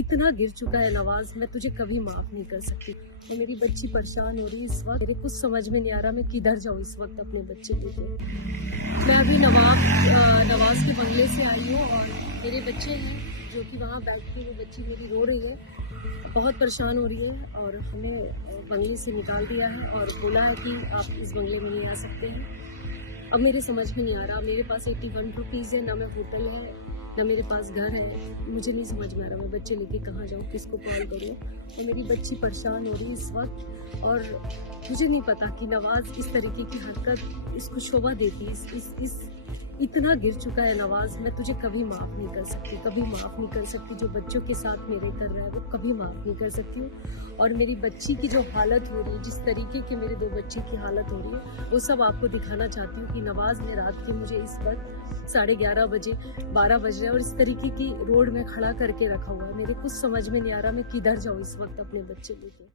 इतना गिर चुका है नवाज, मैं तुझे कभी माफ नहीं कर सकती। और मेरी बच्ची परेशान हो रही है इस वक्त, मेरे कुछ समझ में नहीं आ रहा मैं किधर जाऊँ इस वक्त अपने बच्चे लेके। मैं अभी नवाज के बंगले से आई हूँ और मेरे बच्चे हैं जो कि वहाँ बैठ के, वो बच्ची मेरी रो रही है, बहुत परेशान हो रही है और हमें बंगले से निकाल दिया है और बोला है कि आप इस बंगले में नहीं आ सकते हैं। अब मेरे समझ में नहीं आ रहा, मेरे पास 81 रुपीज़ है, ना मैं होटल है ना मेरे पास घर है, मुझे नहीं समझ में आ रहा मैं बच्चे लेके कहाँ जाऊँ, किसको कॉल करूँ। और मेरी बच्ची परेशान हो रही है इस वक्त और मुझे नहीं पता कि नवाज इस तरीके की हरकत इसको शोभा देती है। इस इतना गिर चुका है नवाज, मैं तुझे कभी माफ नहीं कर सकती, कभी माफ नहीं कर सकती। जो बच्चों के साथ मेरे कर रहा है वो कभी माफ नहीं कर सकती हूँ। और मेरी बच्ची की जो हालत हो रही है, जिस तरीके की मेरे 2 बच्चे की हालत हो रही है, वो सब आपको दिखाना चाहती हूँ कि नवाज ने रात के मुझे इस वक्त 11:30 बजे 12 बज रहे हैं और इस तरीके की रोड में खड़ा करके रखा हुआ है। मेरे कुछ समझ में नहीं आ रहा मैं किधर जाऊँ इस वक्त अपने बच्चे लेके।